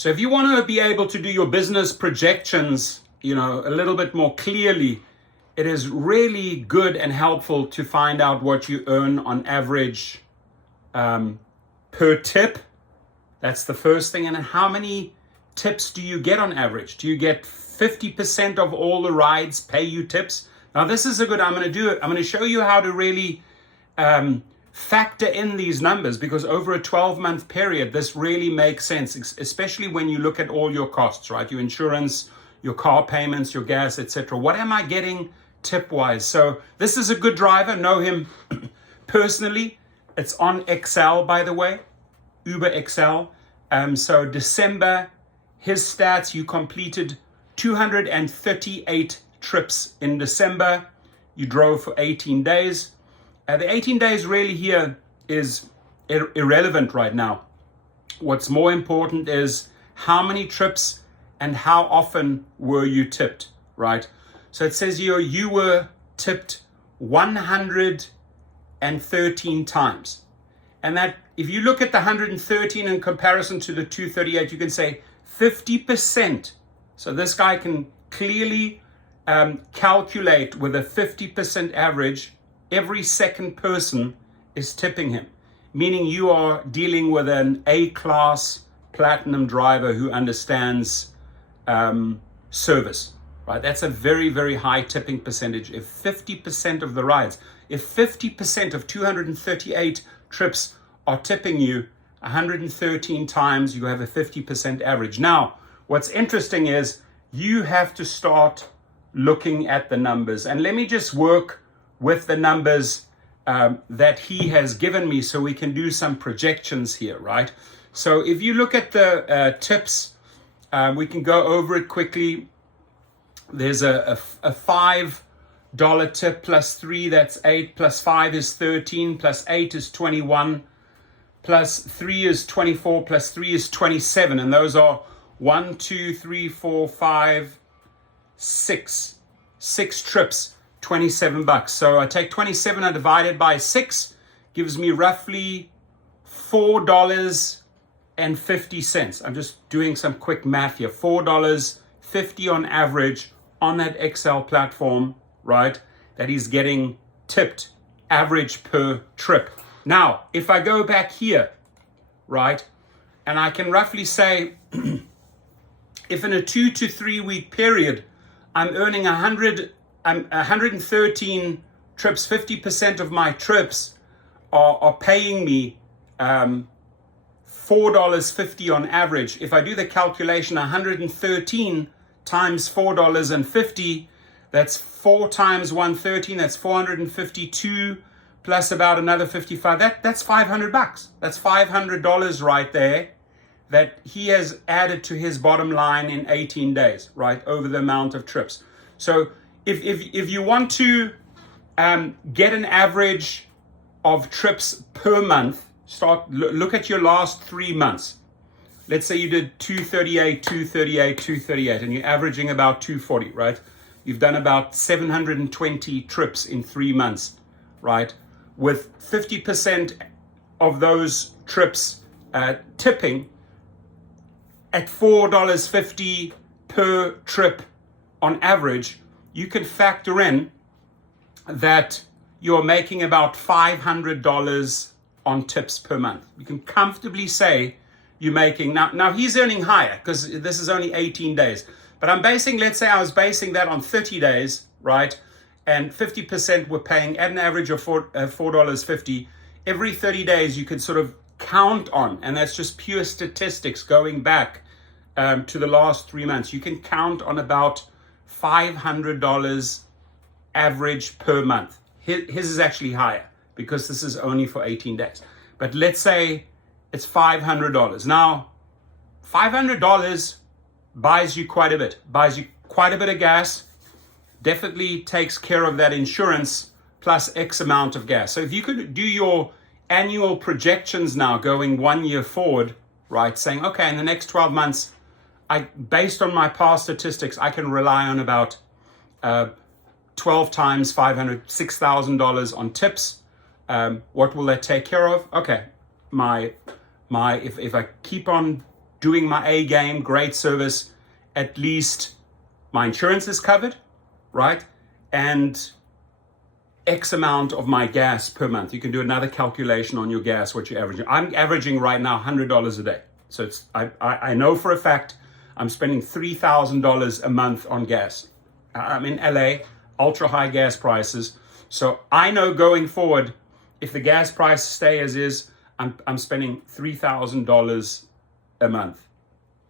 So if you want to be able to do your business projections, a little bit more clearly, it is really good and helpful to find out what you earn on average per tip. That's the first thing. And then how many tips do you get on average? Do you get 50% of all the rides pay you tips? Now this is I'm going to show you how to really factor in these numbers, because over a 12-month period, this really makes sense, especially when you look at all your costs, right? Your insurance, your car payments, your gas, etc. What am I getting tip-wise? So this is a good driver. Know him personally. It's on Excel, by the way, Uber Excel. So December, his stats, you completed 238 trips in December. You drove for 18 days. The 18 days really here is irrelevant right now. What's more important is how many trips and how often were you tipped, right? So it says here you were tipped 113 times. And that, if you look at the 113 in comparison to the 238, you can say 50%. So this guy can clearly calculate with a 50% average, every second person is tipping him, meaning you are dealing with an A-class platinum driver who understands service, right? That's a very, very high tipping percentage. If 50% of the rides, if 50% of 238 trips are tipping you 113 times, you have a 50% average. Now, what's interesting is you have to start looking at the numbers. And let me just work with the numbers that he has given me so we can do some projections here, right? So if you look at the tips, we can go over it quickly. There's a $5 tip plus 3, that's 8, plus 5 is 13, plus 8 is 21, plus 3 is 24, plus 3 is 27. And those are 1, 2, 3, 4, 5, 6 trips, $27. So I take 27 and divide it by 6, gives me roughly $4.50. I'm just doing some quick math here. $4.50 on average on that Excel platform, right? That he's getting tipped average per trip. Now, if I go back here, right, and I can roughly say, if in a 2 to 3 week period, I'm earning 113 trips, 50% of my trips are paying me $4.50 on average. If I do the calculation, 113 times $4.50, that's 4 times 113, that's 452 plus about another 55. That's $500. That's $500 right there that he has added to his bottom line in 18 days, right, over the amount of trips. So if you want to get an average of trips per month, look at your last 3 months. Let's say you did 238, 238, 238, and you're averaging about 240, right? You've done about 720 trips in 3 months, right? With 50% of those trips tipping at $4.50 per trip on average, you can factor in that you're making about $500 on tips per month. You can comfortably say you're making, now he's earning higher because this is only 18 days, but let's say I was basing that on 30 days, right? And 50% were paying at an average of $4.50. Every 30 days you could sort of count on, and that's just pure statistics going back to the last 3 months. You can count on about $500 average per month. His is actually higher because this is only for 18 days. But let's say it's $500. Now, $500 buys you quite a bit. Buys you quite a bit of gas. Definitely takes care of that insurance plus X amount of gas. So if you could do your annual projections now going 1 year forward, right, saying, okay, in the next 12 months, based on my past statistics, I can rely on about 12 times $500, $6,000 on tips. What will that take care of? Okay, if I keep on doing my A game, great service, at least my insurance is covered, right? And X amount of my gas per month. You can do another calculation on your gas, what you're averaging. I'm averaging right now $100 a day. So I know for a fact I'm spending $3,000 a month on gas. I'm in LA, ultra high gas prices. So I know going forward, if the gas prices stay as is, I'm spending $3,000 a month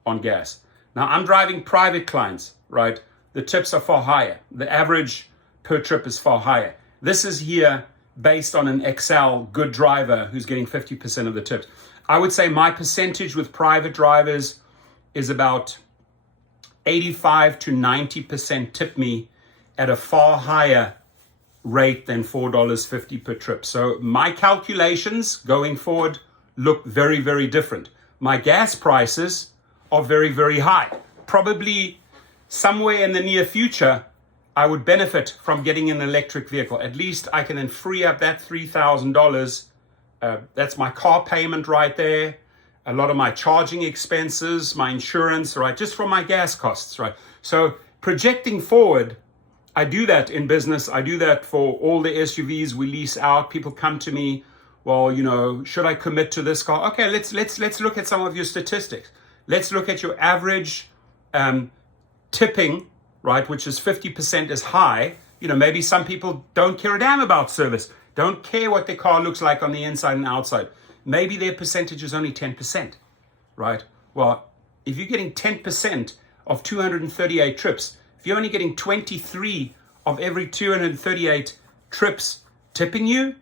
on gas. Now I'm driving private clients, right? The tips are far higher. The average per trip is far higher. This is here based on an Excel good driver who's getting 50% of the tips. I would say my percentage with private drivers is about 85 to 90% tip me at a far higher rate than $4.50 per trip. So my calculations going forward look very, very different. My gas prices are very, very high. Probably somewhere in the near future, I would benefit from getting an electric vehicle. At least I can then free up that $3,000. That's my car payment right there. A lot of my charging expenses, my insurance, right? Just from my gas costs, right? So projecting forward, I do that in business. I do that for all the SUVs we lease out. People come to me, well, you know, should I commit to this car? Okay, let's look at some of your statistics. Let's look at your average tipping, right, which is 50% is high. You know, maybe some people don't care a damn about service, don't care what their car looks like on the inside and outside. Maybe their percentage is only 10%, right? Well, if you're getting 10% of 238 trips, if you're only getting 23 of every 238 trips tipping you,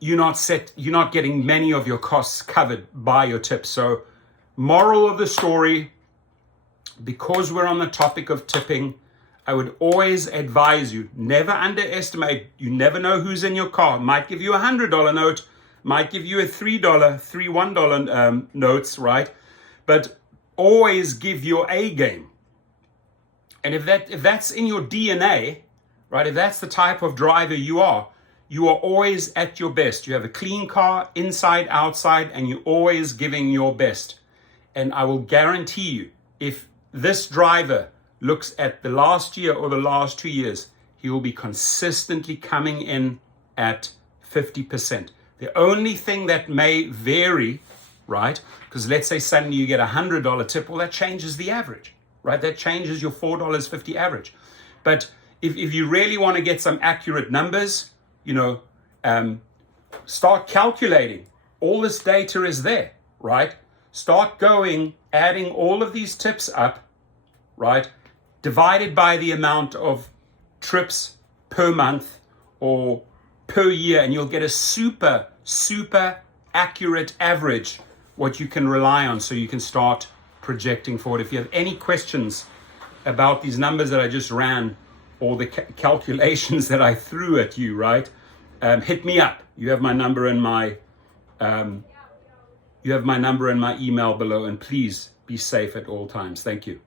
you're not getting many of your costs covered by your tips. So moral of the story, because we're on the topic of tipping, I would always advise you, never underestimate. You never know who's in your car. Might give you a $100 note, might give you a $3, $1 notes, right? But always give your A game. And if that's in your DNA, right? If that's the type of driver you are always at your best. You have a clean car, inside, outside, and you're always giving your best. And I will guarantee you, if this driver looks at the last year or the last 2 years, he will be consistently coming in at 50%. The only thing that may vary, right? Because let's say suddenly you get a $100 tip, well, that changes the average, right? That changes your $4.50 average. But if you really want to get some accurate numbers, you know, start calculating. All this data is there, right? Start going, adding all of these tips up, right? Divided by the amount of trips per month or per year, and you'll get a super, super accurate average, what you can rely on, so you can start projecting forward. If you have any questions about these numbers that I just ran, or the calculations that I threw at you, right? Hit me up. You have my number in my email below, and please be safe at all times. Thank you.